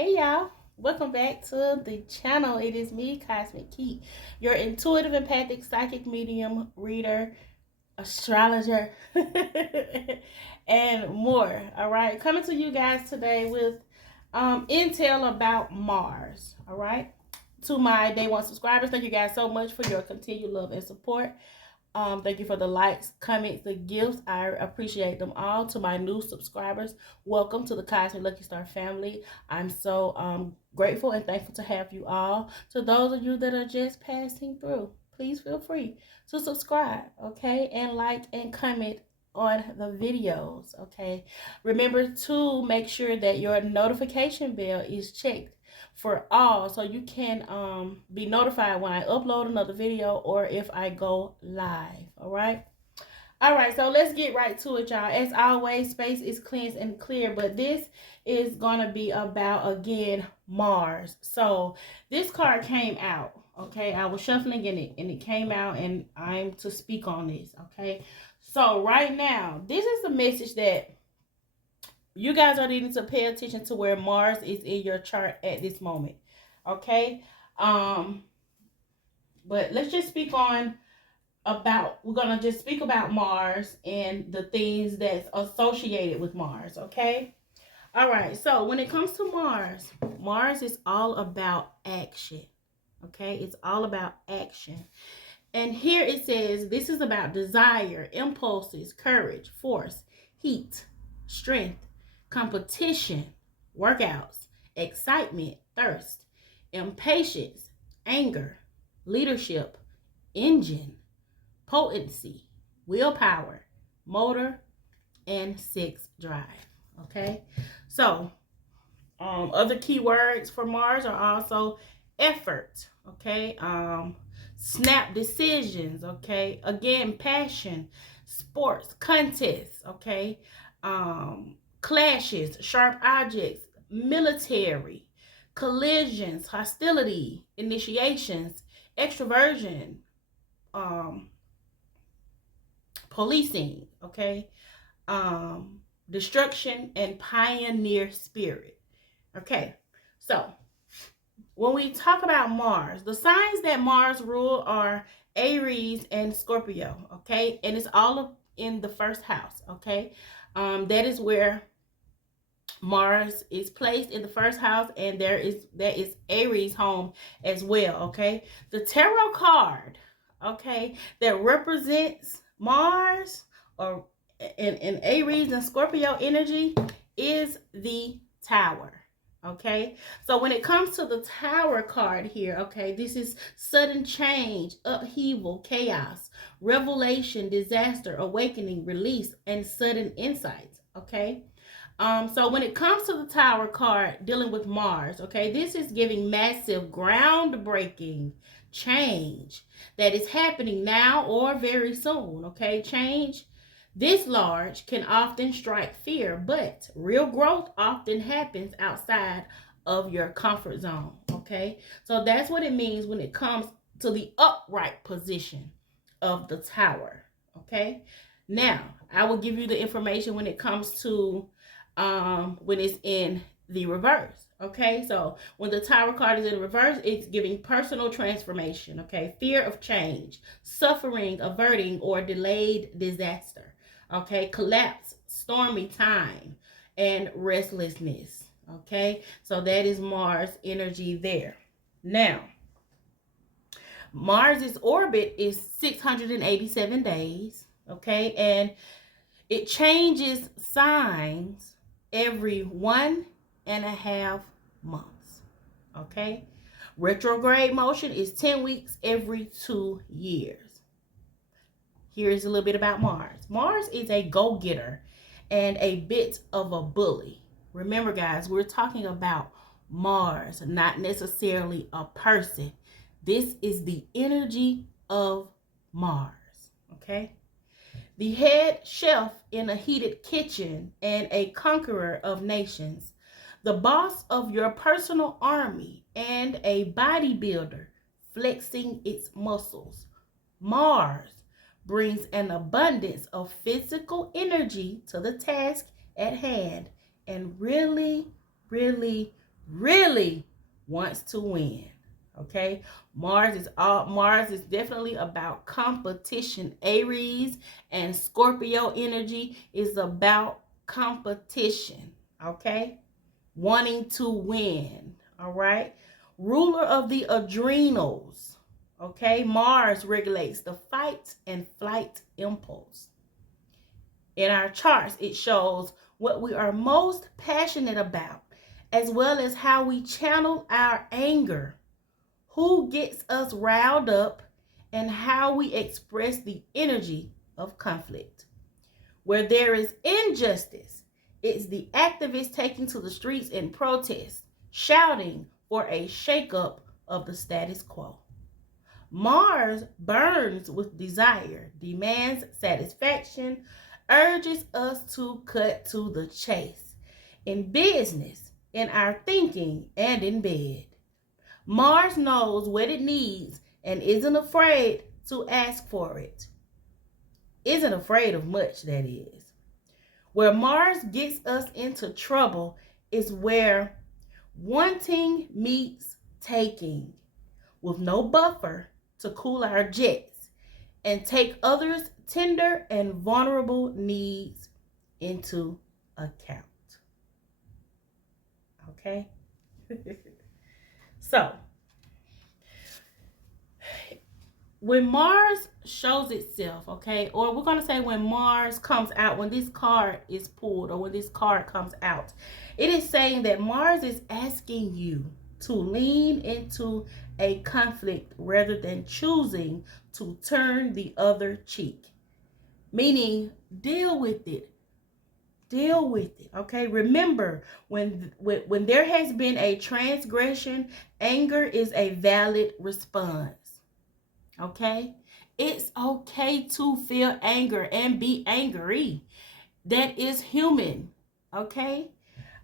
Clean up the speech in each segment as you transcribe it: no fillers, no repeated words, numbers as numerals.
Hey y'all, welcome back to the channel. It is me, Cosmic Keet, your intuitive, empathic, psychic medium, reader, astrologer, and more. All right, coming to you guys today with intel about Mars. All right, to my day one subscribers, thank you guys so much for your continued love and support. Thank you for the likes, comments, the gifts. I appreciate them all. To my new subscribers, welcome to the Cosmic Lucky Star family. I'm so grateful and thankful to have you all. To those of you that are just passing through, please feel free to subscribe, okay, and like and comment on the videos, okay. Remember to make sure that your notification bell is checked for all, so you can be notified when I upload another video or if I go live. All right, so let's get right to it, y'all. As always, space is cleansed and clear, but this is gonna be about, again, Mars. So this card came out, okay. I was shuffling in it and it came out, and I'm to speak on this, okay. So right now, this is the message that you guys are needing to pay attention to, where Mars is in your chart at this moment, okay. But let's just speak on we're gonna just speak about Mars and the things that's associated with Mars, okay. All right, so when it comes to Mars, Mars is all about action, okay. It's all about action. And here it says this is about desire, impulses, courage, force, heat, strength, competition, workouts, excitement, thirst, impatience, anger, leadership, engine, potency, willpower, motor, and sex drive. Okay, so other keywords for Mars are also effort, okay, snap decisions, okay, again, passion, sports, contests, okay, clashes, sharp objects, military, collisions, hostility, initiations, extroversion, policing, okay, destruction, and pioneer spirit. Okay, so when we talk about Mars, the signs that Mars rule are Aries and Scorpio, okay, and it's all in the first house, okay. That is where Mars is placed, in the first house, and that is Aries home as well, okay. The tarot card, okay, that represents Mars or in Aries and Scorpio energy is the Tower. Okay, so when it comes to the Tower card here, okay, this is sudden change, upheaval, chaos, revelation, disaster, awakening, release, and sudden insights. Okay, so when it comes to the Tower card dealing with Mars, okay, this is giving massive, groundbreaking change that is happening now or very soon. Okay, change this large can often strike fear, but real growth often happens outside of your comfort zone, okay? So that's what it means when it comes to the upright position of the Tower, okay? Now, I will give you the information when it comes to when it's in the reverse, okay? So when the Tower card is in reverse, it's giving personal transformation, okay? Fear of change, suffering, averting, or delayed disaster. Okay, collapse, stormy time, and restlessness. Okay, so that is Mars energy there. Now, Mars's orbit is 687 days. Okay, and it changes signs every 1.5 months. Okay, retrograde motion is 10 weeks every 2 years. Here's a little bit about Mars. Mars is a go-getter and a bit of a bully. Remember, guys, we're talking about Mars, not necessarily a person. This is the energy of Mars, okay? The head chef in a heated kitchen and a conqueror of nations. The boss of your personal army and a bodybuilder flexing its muscles. Mars brings an abundance of physical energy to the task at hand and really, really, really wants to win. Okay, Mars is definitely about competition. Aries and Scorpio energy is about competition. Okay, wanting to win. All right, ruler of the adrenals. Okay, Mars regulates the fight and flight impulse. In our charts, it shows what we are most passionate about, as well as how we channel our anger, who gets us riled up, and how we express the energy of conflict. Where there is injustice, it's the activists taking to the streets in protest, shouting for a shakeup of the status quo. Mars burns with desire, demands satisfaction, urges us to cut to the chase. In business, in our thinking, and in bed. Mars knows what it needs and isn't afraid to ask for it. Isn't afraid of much, that is. Where Mars gets us into trouble is where wanting meets taking, with no buffer to cool our jets and take others' tender and vulnerable needs into account. Okay? So, when Mars shows itself, okay, or we're going to say when Mars comes out, when this card is pulled or when this card comes out, it is saying that Mars is asking you to lean into a conflict rather than choosing to turn the other cheek. Meaning, deal with it. Deal with it, okay? Remember, when there has been a transgression, anger is a valid response. Okay? It's okay to feel anger and be angry. That is human. Okay?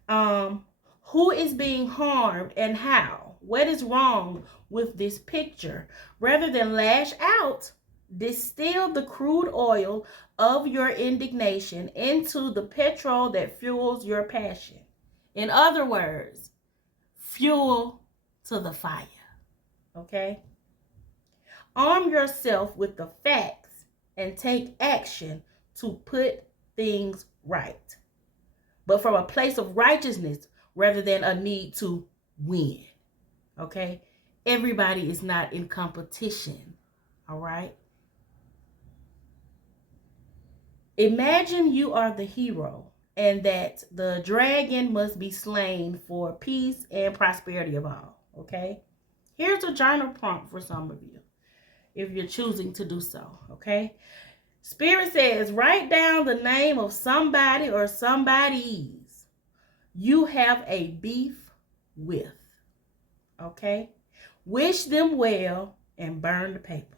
Who is being harmed and how? What is wrong with this picture? Rather than lash out, distill the crude oil of your indignation into the petrol that fuels your passion. In other words, fuel to the fire. Okay? Arm yourself with the facts and take action to put things right, but from a place of righteousness rather than a need to win. Okay? Everybody is not in competition. All right? Imagine you are the hero and that the dragon must be slain for peace and prosperity of all. Okay? Here's a journal prompt for some of you, if you're choosing to do so. Okay? Spirit says, write down the name of somebody or somebodies you have a beef with. Okay? Wish them well and burn the paper.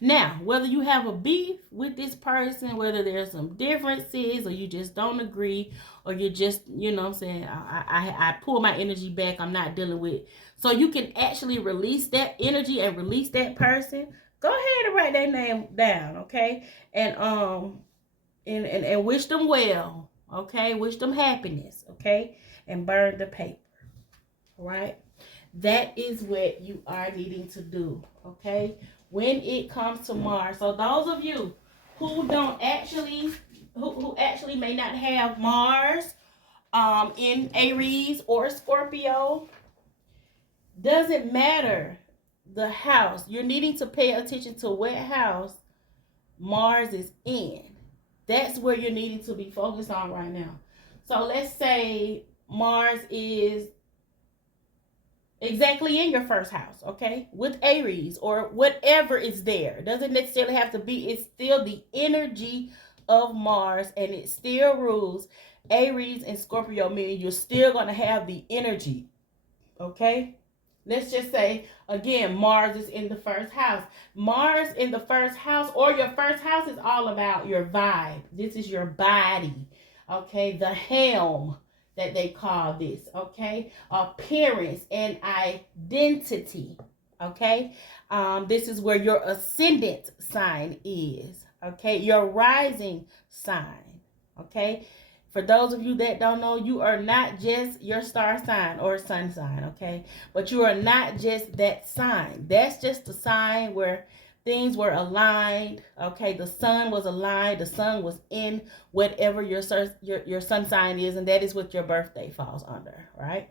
Now, whether you have a beef with this person, whether there's some differences or you just don't agree, or you just, you know what I'm saying, I pull my energy back, I'm not dealing with. So you can actually release that energy and release that person. Go ahead and write their name down, okay? And wish them well, okay? Wish them happiness, okay? And burn the paper. All right? That is what you are needing to do, okay? When it comes to Mars. So those of you who don't actually, who actually may not have Mars in Aries or Scorpio, doesn't matter the house. You're needing to pay attention to what house Mars is in. That's where you're needing to be focused on right now. So let's say Mars is exactly in your first house, okay? With Aries or whatever is there. It doesn't necessarily have to be. It's still the energy of Mars, and it still rules Aries and Scorpio, meaning you're still going to have the energy, okay? Let's just say, again, Mars is in the first house. Mars in the first house, or your first house, is all about your vibe. This is your body, okay? The helm that they call this, okay? Appearance and identity, okay? This is where your ascendant sign is, okay? Your rising sign, okay? For those of you that don't know, you are not just your star sign or sun sign, okay? But you are not just that sign. That's just the sign where things were aligned, okay? The sun was aligned. The sun was in whatever your sun sign is, and that is what your birthday falls under, right?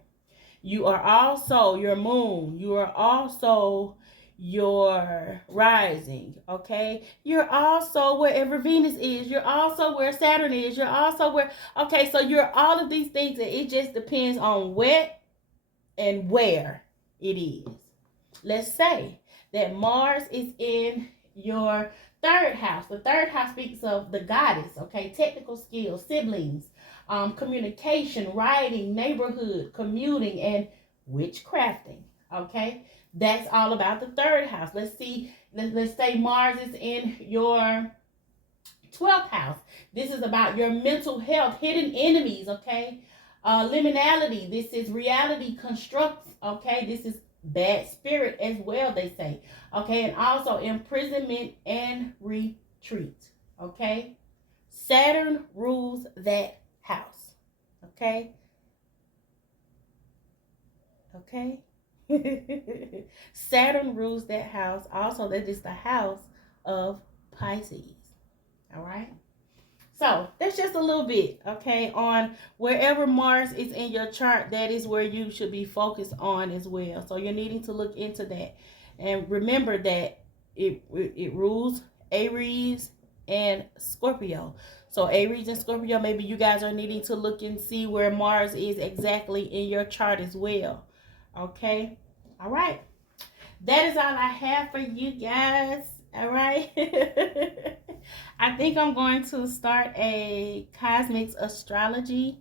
You are also your moon. You are also your rising, okay? You're also wherever Venus is. You're also where Saturn is. You're also where, okay, so you're all of these things, and it just depends on what and where it is. Let's say that Mars is in your third house. The third house speaks of the goddess, okay? Technical skills, siblings, communication, writing, neighborhood, commuting, and witchcrafting, okay? That's all about the third house. Let's say Mars is in your 12th house. This is about your mental health, hidden enemies, okay? Liminality. This is reality constructs, okay? This is bad spirit as well, they say, okay? And also imprisonment and retreat, okay? Saturn rules that house, okay? Okay? Saturn rules that house. Also, that is the house of Pisces, all right? So that's just a little bit, okay, on wherever Mars is in your chart. That is where you should be focused on as well. So you're needing to look into that. And remember that it rules Aries and Scorpio. So Aries and Scorpio, maybe you guys are needing to look and see where Mars is exactly in your chart as well. Okay? All right. That is all I have for you guys. All right. I think I'm going to start a Cosmic Astrology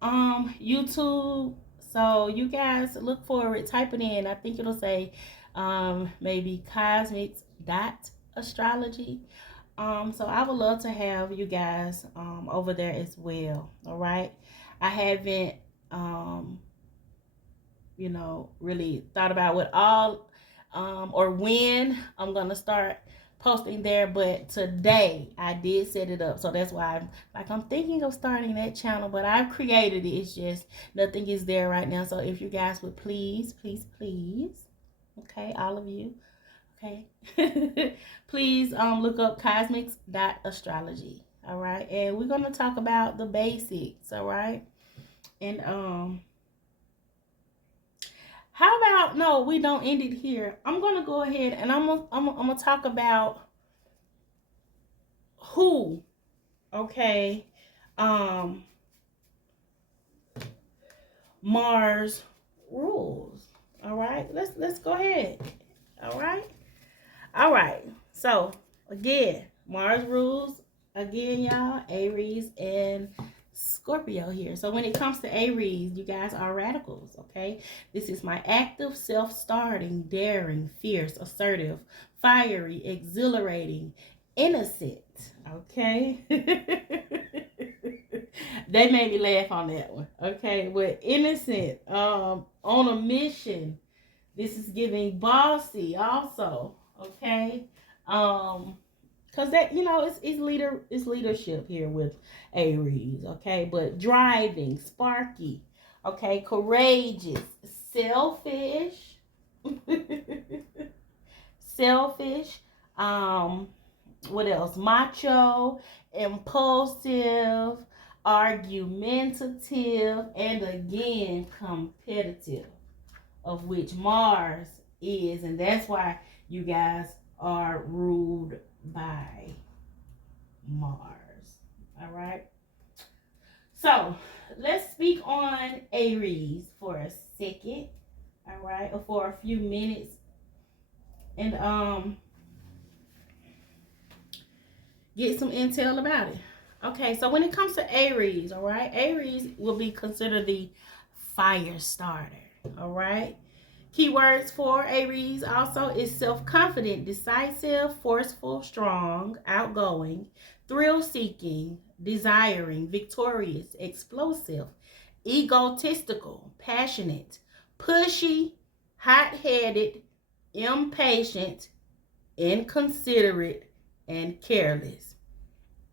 YouTube. So you guys look forward, type it in. I think it'll say maybe Cosmic.Astrology. So I would love to have you guys over there as well. All right. I haven't really thought about what all or when I'm gonna start posting there, but today I did set it up, so that's why I'm thinking of starting that channel, but I've created it. It's just nothing is there right now. So if you guys would please, okay, all of you, okay, please look up Cosmics.Astrology. All right, and we're gonna talk about the basics. All right, and how about, no, we don't end it here. I'm gonna go ahead and I'm gonna talk about who, okay, Mars rules. All right, let's go ahead. All right. So again, Mars rules again, y'all, Aries and Scorpio here. So when it comes to Aries, you guys are radicals, okay? This is my active, self-starting, daring, fierce, assertive, fiery, exhilarating, innocent, okay? They made me laugh on that one, okay? But innocent, on a mission. This is giving bossy also, okay? Because that, it's leadership here with Aries, okay? But driving, sparky, okay? Courageous, selfish, what else? Macho, impulsive, argumentative, and again, competitive, of which Mars is, and that's why you guys are ruled by Mars. All right. So let's speak on Aries for a second. All right, or for a few minutes, and get some intel about it. Okay, so when it comes to Aries, all right, Aries will be considered the fire starter. All right. Keywords for Aries also is self-confident, decisive, forceful, strong, outgoing, thrill-seeking, desiring, victorious, explosive, egotistical, passionate, pushy, hot-headed, impatient, inconsiderate, and careless.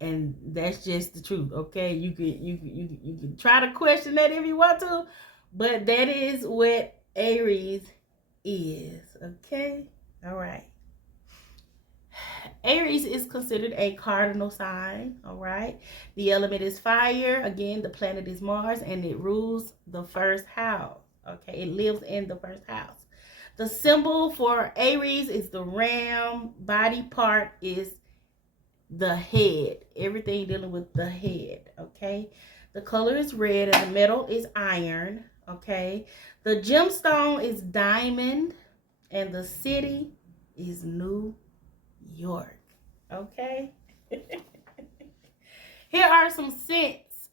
And that's just the truth, okay? You can try to question that if you want to, but that is what Aries is, okay? All right. Aries is considered a cardinal sign, all right? The element is fire. Again, the planet is Mars, and it rules the first house, okay? It lives in the first house. The symbol for Aries is the ram. Body part is the head. Everything dealing with the head, okay? The color is red, and the metal is iron, okay? The gemstone is diamond, and the city is New York. Okay. Here are some scents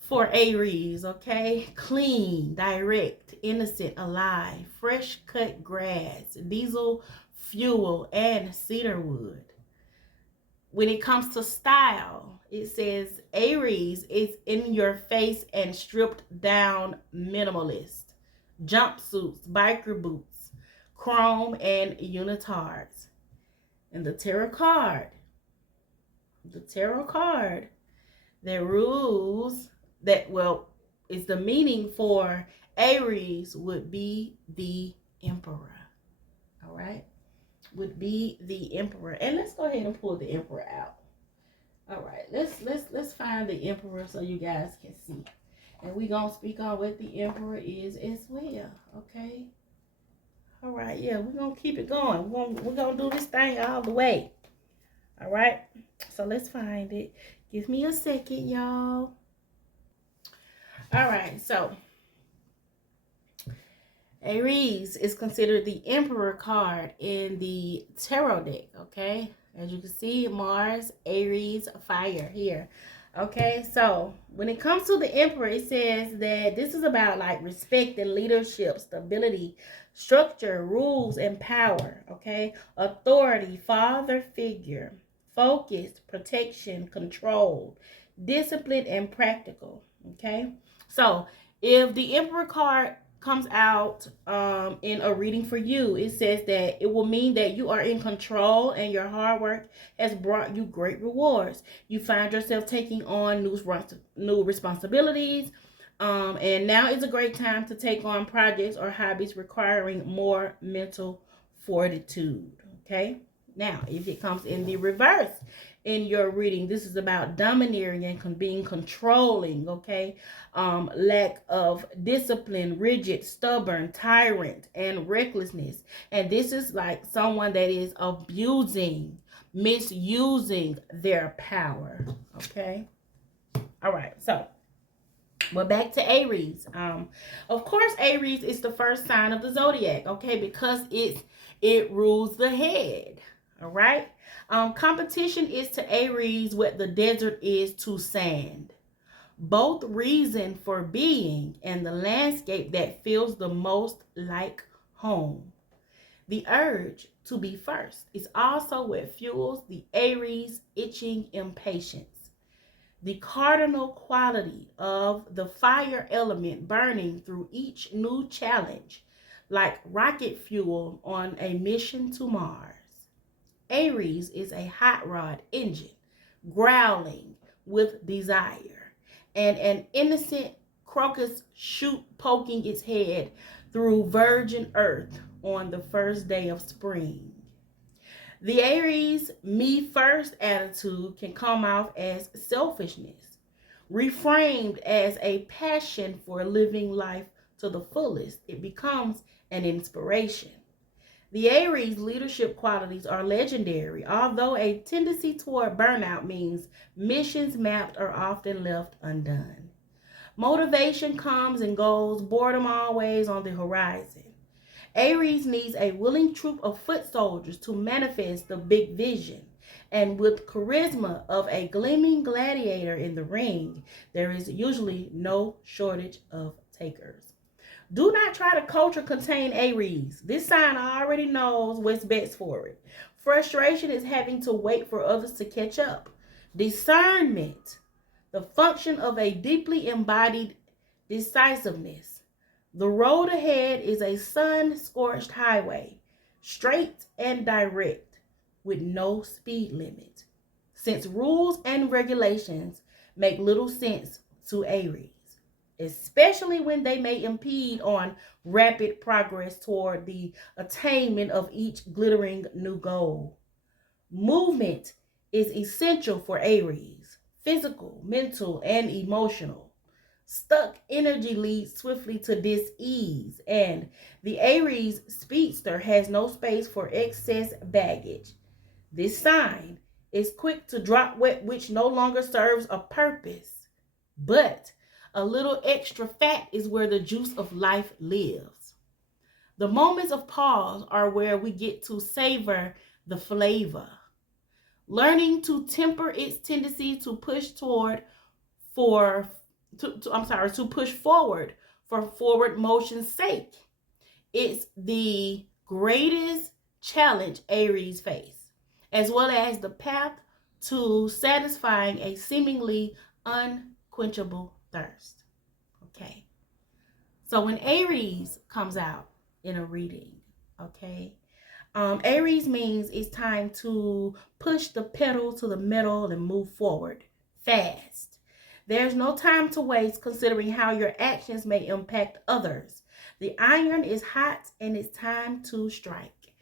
for Aries, okay? Clean, direct, innocent, alive, fresh cut grass, diesel fuel, and cedar wood. When it comes to style, it says Aries is in your face and stripped down minimalist. Jumpsuits, biker boots, chrome, and unitards. And the tarot card that rules that, well, is the meaning for Aries would be the Emperor. All right, would be the Emperor. And let's go ahead and pull the Emperor out. All right, let's find the Emperor so you guys can see. And we're gonna speak on what the Emperor is as well. Okay. All right, yeah, we're gonna keep it going. We're gonna do this thing all the way. All right, so let's find it. Give me a second, y'all. All right, so Aries is considered the Emperor card in the tarot deck, okay? As you can see, Mars, Aries, fire here. Okay, so when it comes to the Emperor, it says that this is about like respect and leadership, stability, structure, rules, and power, okay? Authority, father figure, focus, protection, control, discipline, and practical, okay? So if the Emperor card comes out in a reading for you, it says that it will mean that you are in control and your hard work has brought you great rewards. You find yourself taking on new responsibilities, and now is a great time to take on projects or hobbies requiring more mental fortitude. Okay, now if it comes in the reverse in your reading, this is about domineering and being controlling, okay? Lack of discipline, rigid, stubborn, tyrant, and recklessness. And this is like someone that is abusing, misusing their power, okay? All right, so we're back to Aries. Of course, Aries is the first sign of the zodiac, okay? Because it rules the head, all right? Competition is to Aries what the desert is to sand. Both reason for being and the landscape that feels the most like home. The urge to be first is also what fuels the Aries itching impatience. The cardinal quality of the fire element burning through each new challenge, like rocket fuel on a mission to Mars. Aries is a hot rod engine, growling with desire, and an innocent crocus shoot poking its head through virgin earth on the first day of spring. The Aries me first attitude can come off as selfishness, reframed as a passion for living life to the fullest. It becomes an inspiration. The Aries leadership qualities are legendary, although a tendency toward burnout means missions mapped are often left undone. Motivation comes and goes, boredom always on the horizon. Aries needs a willing troop of foot soldiers to manifest the big vision. And with charisma of a gleaming gladiator in the ring, there is usually no shortage of takers. Do not try to coach or contain Aries. This sign already knows what's best for it. Frustration is having to wait for others to catch up. Discernment, the function of a deeply embodied decisiveness. The road ahead is a sun-scorched highway, straight and direct. with no speed limit, since rules and regulations make little sense to Aries, especially when they may impede on rapid progress toward the attainment of each glittering new goal. Movement is essential for Aries, physical, mental, and emotional. Stuck energy leads swiftly to dis-ease, and the Aries speedster has no space for excess baggage. This sign is quick to drop which no longer serves a purpose, but a little extra fat is where the juice of life lives. The moments of pause are where we get to savor the flavor, learning to temper its tendency to push toward for to push forward for forward motion's sake. It's the greatest challenge Aries face, as well as the path to satisfying a seemingly unquenchable thirst. Okay. So when Aries comes out in a reading, okay, Aries means it's time to push the pedal to the metal and move forward fast. There's no time to waste considering how your actions may impact others. The iron is hot and it's time to strike.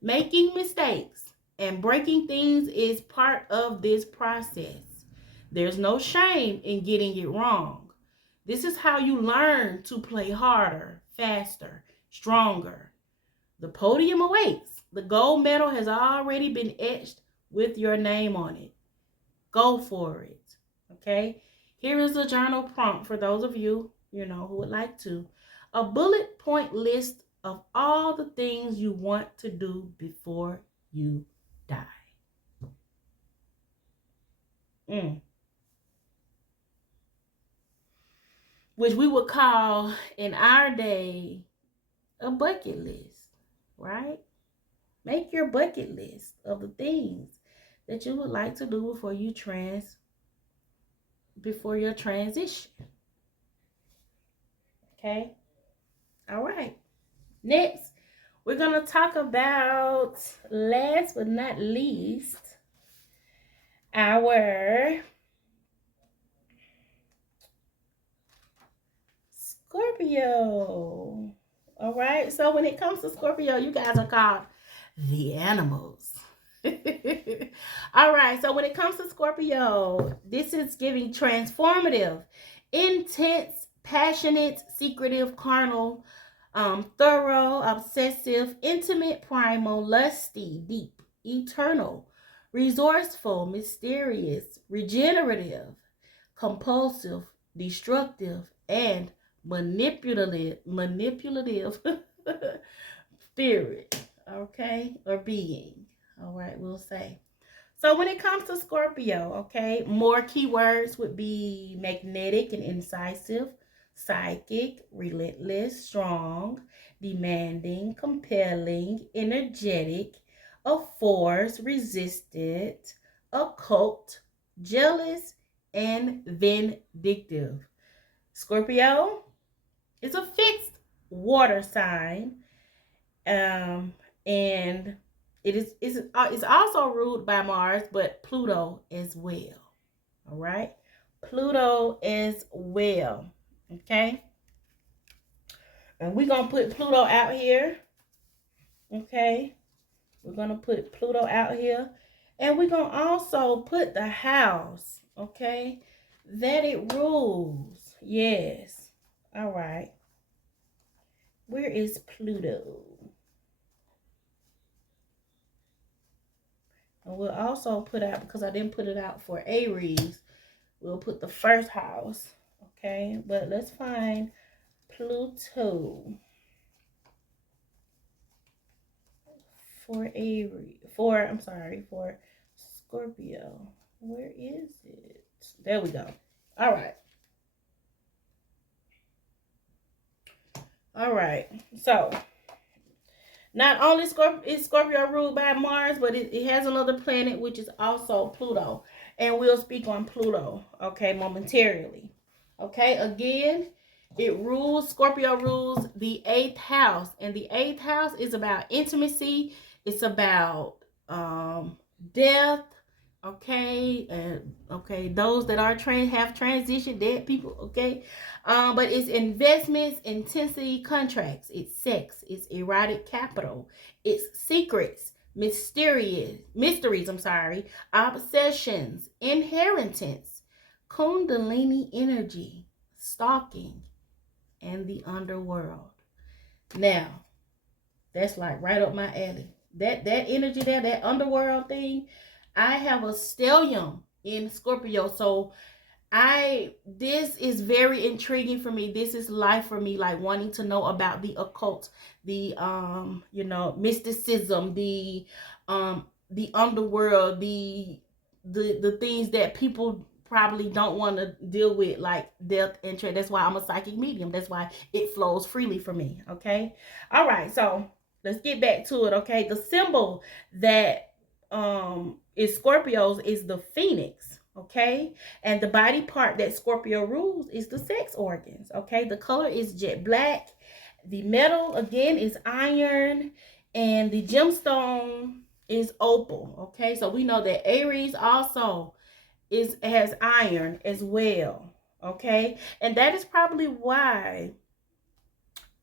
Making mistakes and breaking things is part of this process. There's no shame in getting it wrong. This is how you learn to play harder, faster, stronger. The podium awaits. The gold medal has already been etched with your name on it. Go for it. Okay? Here is a journal prompt for those of you, who would like to. A bullet point list of all the things you want to do before you die. Which we would call in our day a bucket list, right? Make your bucket list of the things that you would like to do before your transition. Okay? All right. Next, we're going to talk about, last but not least, our Scorpio. All right. So when it comes to Scorpio, you guys are called the animals. All right. So when it comes to Scorpio, this is giving transformative, intense, passionate, secretive, carnal, thorough, obsessive, intimate, primal, lusty, deep, eternal, resourceful, mysterious, regenerative, compulsive, destructive, and manipulative spirit, okay, or being. All right, we'll say. So when it comes to Scorpio, okay, more keywords would be magnetic and incisive, psychic, relentless, strong, demanding, compelling, energetic, a force, resistant, occult, jealous, and vindictive. Scorpio is a fixed water sign, and it's also ruled by Mars, but Pluto as well. All right, Pluto as well. Okay, and we're gonna put Pluto out here. Okay, we're gonna put Pluto out here, and we're gonna also put the house. Okay, that it rules. Yes. All right. Where is Pluto? And we'll also put out, because I didn't put it out for Aries, we'll put the first house. Okay, but let's find Pluto for for Scorpio. Where is it? There we go. All right. All right. So not only is Scorpio ruled by Mars, but it has another planet, which is also Pluto. And we'll speak on Pluto, okay, momentarily. Okay, again, Scorpio rules the 8th house. And the 8th house is about intimacy. It's about death, okay, and okay, those that are have transitioned, dead people, okay. But it's investments, intensity, contracts, it's sex, it's erotic capital, it's secrets, mysteries, I'm sorry, obsessions, inheritance, kundalini energy, stalking, and the underworld. Now, that's like right up my alley. That energy there, that underworld thing. I have a stellium in Scorpio, so this is very intriguing for me. This is life for me, like wanting to know about the occult, the mysticism, the underworld, the things that people probably don't want to deal with, like death and trade. That's why I'm a psychic medium. That's why it flows freely for me. Okay. All right. So let's get back to it. Okay. The symbol that is Scorpios is the phoenix. Okay. And the body part that Scorpio rules is the sex organs. Okay. The color is jet black. The metal again is iron, and the gemstone is opal. Okay. So we know that Aries also has iron as well. Okay. And that is probably why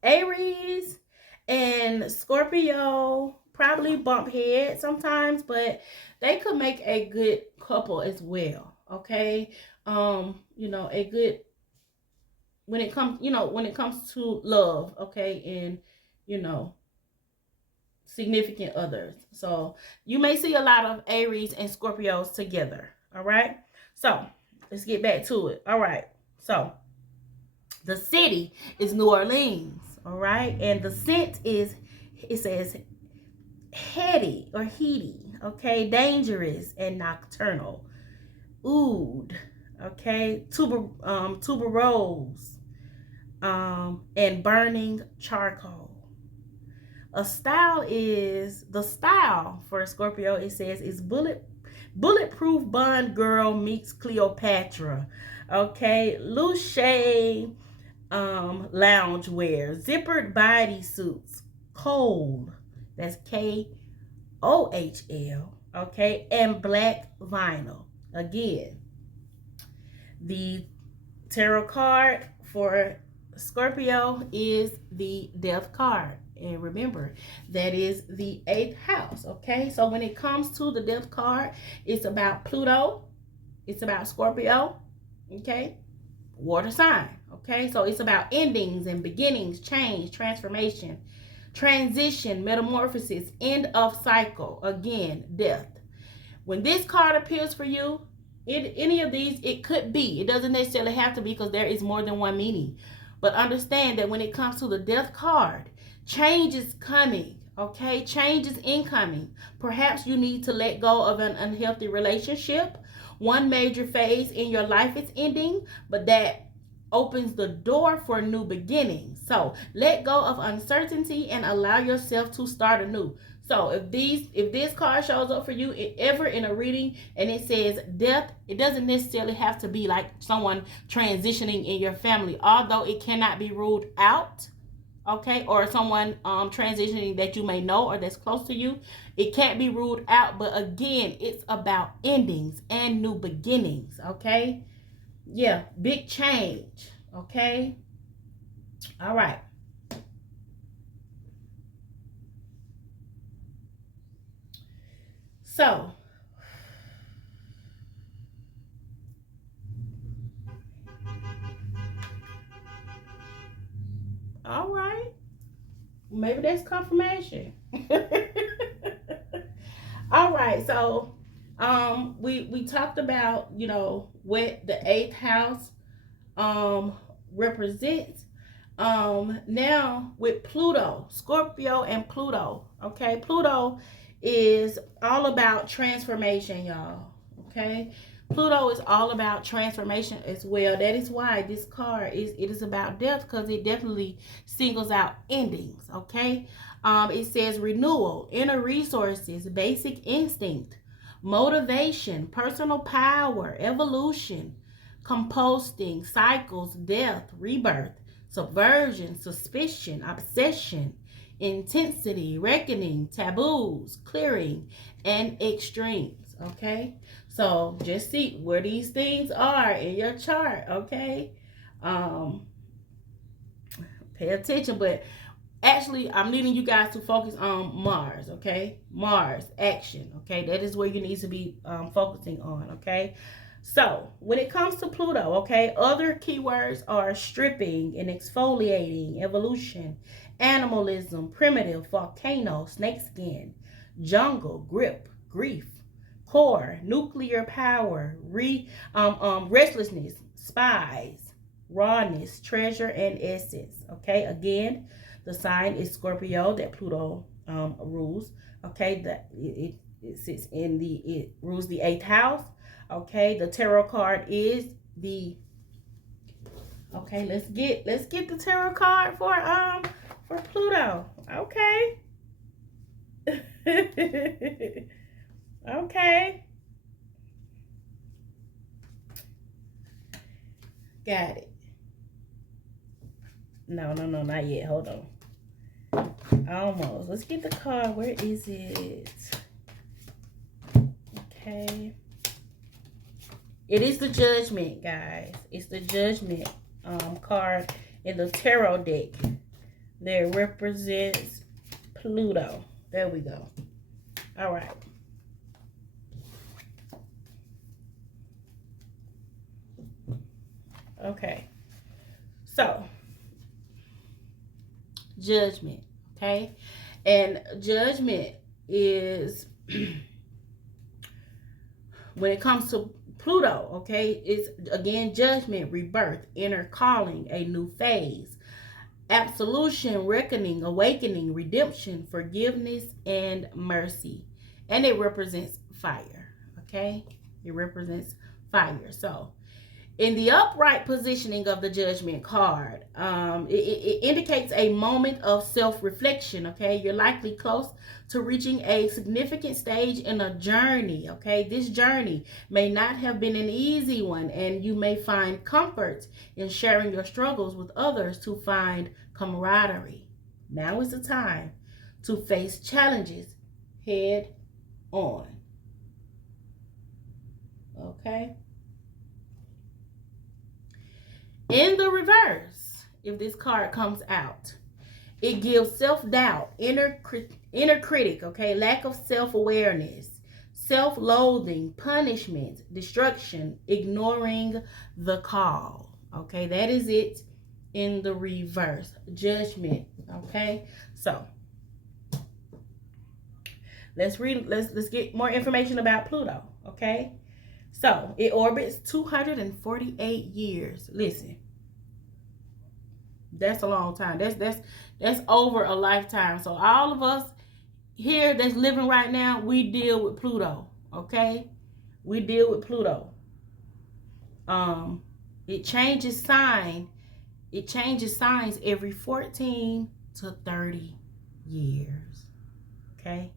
Aries and Scorpio probably bump heads sometimes, but they could make a good couple as well. Okay. A good when it comes to love, okay, and significant others. So you may see a lot of Aries and Scorpios together. All right. So let's get back to it. All right. So the city is New Orleans. All right. And the scent it says heady or heady. Okay. Dangerous and nocturnal. Oud. Okay. Tuberose. And burning charcoal. The style for Scorpio, it says, is bulletproof Bond girl meets Cleopatra. Okay. Luce lounge wear, zippered bodysuits, cold, that's KOHL, okay, and black vinyl. Again, the tarot card for Scorpio is the death card. And remember, that is the 8th house. Okay. So when it comes to the death card, it's about Pluto. It's about Scorpio. Okay. Water sign. Okay. So it's about endings and beginnings, change, transformation, transition, metamorphosis, end of cycle. Again, death. When this card appears for you, any of these, it could be. It doesn't necessarily have to be, because there is more than one meaning. But understand that when it comes to the death card, change is coming. Okay. Change is incoming. Perhaps you need to let go of an unhealthy relationship. One major phase in your life is ending, but that opens the door for new beginnings. So let go of uncertainty and allow yourself to start anew. So if this card shows up for you ever in a reading and it says death, it doesn't necessarily have to be like someone transitioning in your family, although it cannot be ruled out. Okay. Or someone transitioning that you may know or that's close to you. It can't be ruled out. But again, it's about endings and new beginnings. Okay. Yeah. Big change. Okay. All right. So all right. Maybe that's confirmation. All right. So we talked about, what the 8th house represents. Now with Pluto, Scorpio and Pluto. Okay. Pluto is all about transformation, y'all. Okay. Pluto is all about transformation as well. That is why this card is about death, because it definitely singles out endings. Okay. It says renewal, inner resources, basic instinct, motivation, personal power, evolution, composting, cycles, death, rebirth, subversion, suspicion, obsession, intensity, reckoning, taboos, clearing, and extremes. Okay, so just see where these things are in your chart. Okay, pay attention, but actually I'm needing you guys to focus on Mars. Okay, Mars action. Okay, that is where you need to be focusing on. Okay, so when it comes to Pluto, okay, other keywords are stripping and exfoliating, evolution, animalism, primitive, volcano, snakeskin, jungle, grip, grief, core, nuclear power, restlessness, spies, rawness, treasure, and essence. Okay, again, the sign is Scorpio that Pluto rules. Okay, that it sits in it rules the 8th house. Okay, the tarot card is the. Okay, let's get the tarot card for Pluto. Okay. Okay. Got it. No, not yet. Hold on. Almost. Let's get the card. Where is it? Okay. It is the Judgment, guys. It's the Judgment card in the tarot deck that represents Pluto. There we go. All right. Okay. So, Judgment, okay? And Judgment is when it comes to Pluto, okay, it's again judgment, rebirth, inner calling, a new phase, absolution, reckoning, awakening, redemption, forgiveness, and mercy. And it represents fire, okay? It represents fire. So, in the upright positioning of the Judgment card, it indicates a moment of self-reflection, okay? You're likely close to reaching a significant stage in a journey, okay? This journey may not have been an easy one, and you may find comfort in sharing your struggles with others to find camaraderie. Now is the time to face challenges head on, okay? In the reverse, if this card comes out, it gives self-doubt, inner critic, okay, lack of self-awareness, self-loathing, punishment, destruction, ignoring the call. Okay, that is it in the reverse. Judgment. Okay, so let's get more information about Pluto. Okay, so it orbits 248 years. Listen, that's a long time. That's over a lifetime. So all of us here that's living right now, we deal with Pluto. Okay, we deal with Pluto. It changes sign. It changes signs every 14 to 30 years. Okay.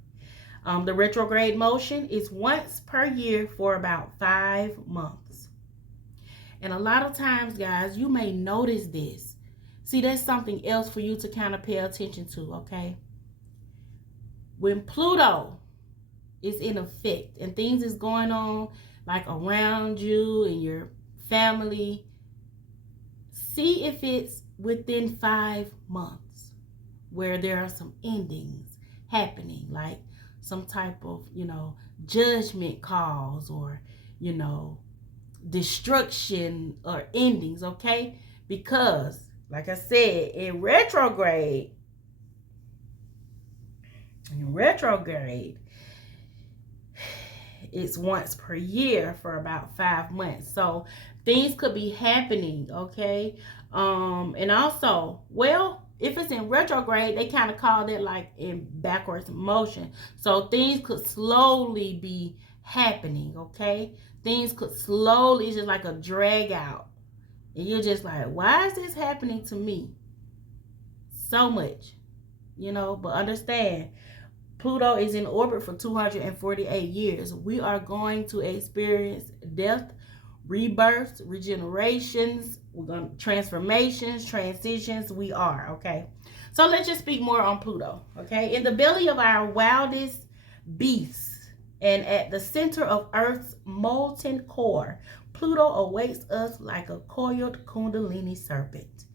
The retrograde motion is once per year for about 5 months. And a lot of times, guys, you may notice this. See, that's something else for you to kind of pay attention to, okay? When Pluto is in effect and things is going on like around you and your family, see if it's within 5 months where there are some endings happening, like some type of, judgment calls or, destruction or endings, okay? Because, like I said, in retrograde, it's once per year for about 5 months. So things could be happening, okay? And also, if it's in retrograde, they kind of call that like in backwards motion. So things could slowly be happening, okay? Things could slowly, it's just like a drag out. And you're just like, why is this happening to me? So much, but understand, Pluto is in orbit for 248 years. We are going to experience death, rebirths, regenerations, We're going to transformations, transitions. We are, okay? So let's just speak more on Pluto, okay? In the belly of our wildest beasts and at the center of Earth's molten core, Pluto awaits us like a coiled Kundalini serpent.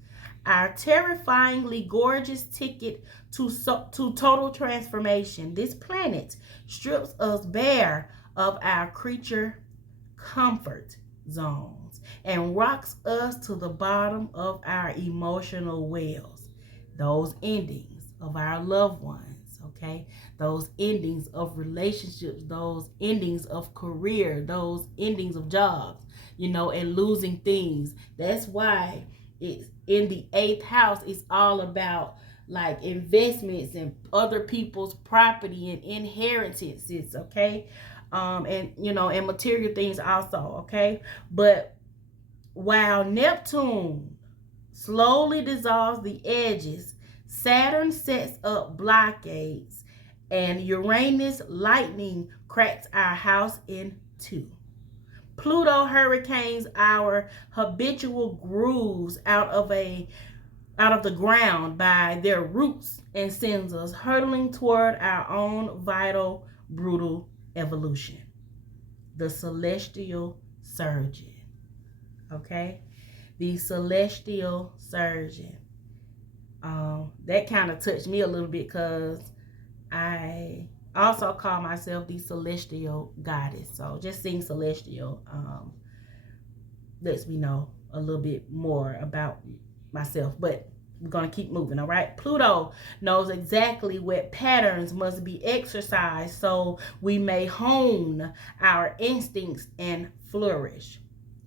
Our terrifyingly gorgeous ticket to total transformation. This planet strips us bare of our creature comfort zones and rocks us to the bottom of our emotional wells. Those endings of our loved ones, okay? Those endings of relationships, those endings of career, those endings of jobs, and losing things. That's why it's in the 8th house. It's all about like investments and other people's property and inheritances, okay? And material things also, okay? But while Neptune slowly dissolves the edges, Saturn sets up blockades, and Uranus lightning cracks our house in two. Pluto hurricanes our habitual grooves out of the ground by their roots and sends us hurtling toward our own vital, brutal evolution. The celestial surgeon. Okay? The celestial surgeon. That kind of touched me a little bit because I also call myself the celestial goddess. So just seeing celestial lets me know a little bit more about myself. But we're going to keep moving, all right? Pluto knows exactly what patterns must be exercised so we may hone our instincts and flourish.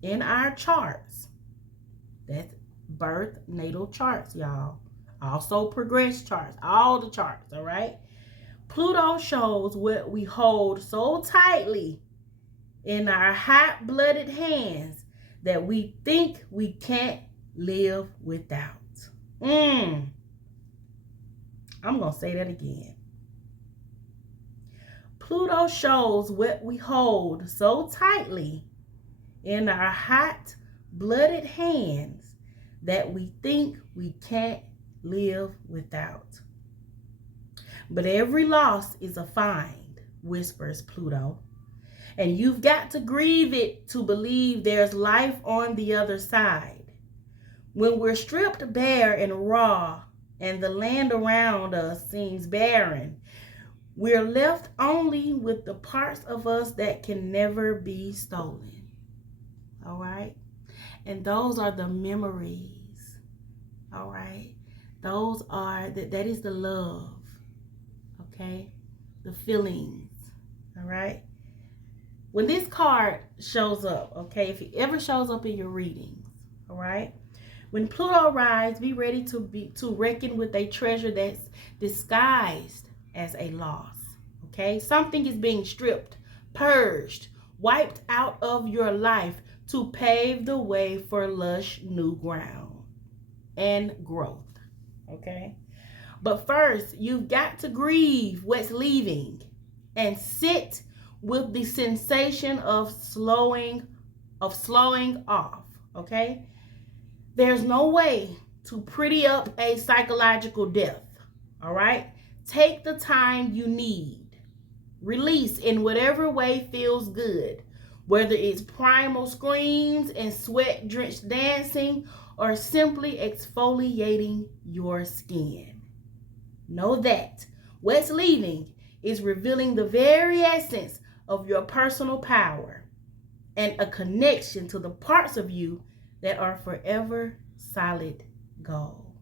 In our charts, that's birth natal charts, y'all. Also progress charts, all the charts, all right? Pluto shows what we hold so tightly in our hot-blooded hands that we think we can't live without. I'm going to say that again. Pluto shows what we hold so tightly in our hot-blooded hands that we think we can't live without. But every loss is a find, whispers Pluto. And you've got to grieve it to believe there's life on the other side. When we're stripped bare and raw and the land around us seems barren, we're left only with the parts of us that can never be stolen. All right? And those are the memories. All right? Those are, that is the love. Okay? The feelings. All right? When this card shows up, okay, if it ever shows up in your readings, all right? When Pluto arrives, be ready to reckon with a treasure that's disguised as a loss, okay? Something is being stripped, purged, wiped out of your life to pave the way for lush new ground and growth, okay? But first, you've got to grieve what's leaving and sit with the sensation of slowing off, okay? There's no way to pretty up a psychological death, all right? Take the time you need. Release in whatever way feels good, whether it's primal screams and sweat-drenched dancing or simply exfoliating your skin. Know that what's leaving is revealing the very essence of your personal power and a connection to the parts of you that are forever solid gold.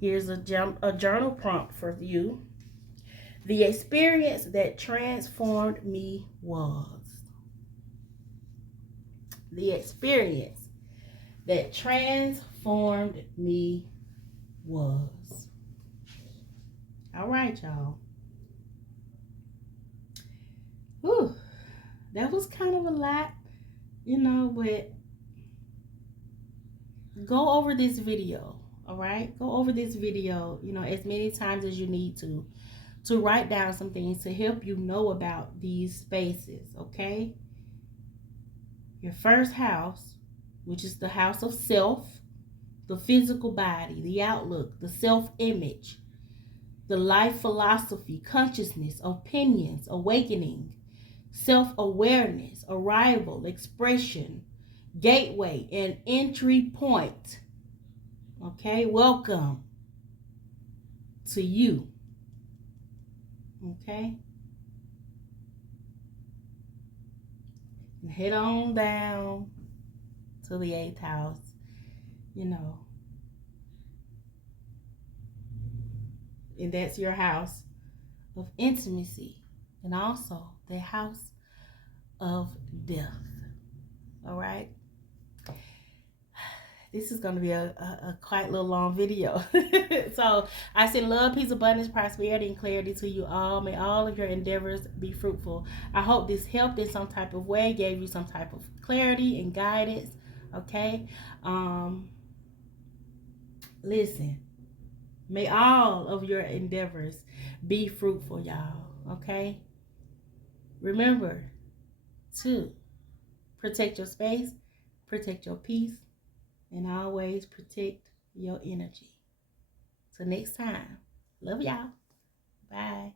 Here's a journal prompt for you. The experience that transformed me was. The experience that transformed me was. All right, y'all. Whew. That was kind of a lot, but go over this video, all right? Go over this video, as many times as you need to write down some things to help you know about these spaces, okay? Your first house, which is the house of self, the physical body, the outlook, the self-image, the life philosophy, consciousness, opinions, awakening, self-awareness, arrival, expression, gateway, and entry point. Okay, welcome to you. Okay, and head on down to the 8th house, you know, and that's your house of intimacy, and also the house of death. All right, this is going to be a quite little long video. So I send love, peace, abundance, prosperity, and clarity to you all. May all of your endeavors be fruitful. I hope this helped in some type of way, gave you some type of clarity and guidance. Okay, listen, may all of your endeavors be fruitful, y'all. Okay, remember to protect your space, protect your peace, and always protect your energy. Till next time, love y'all. Bye.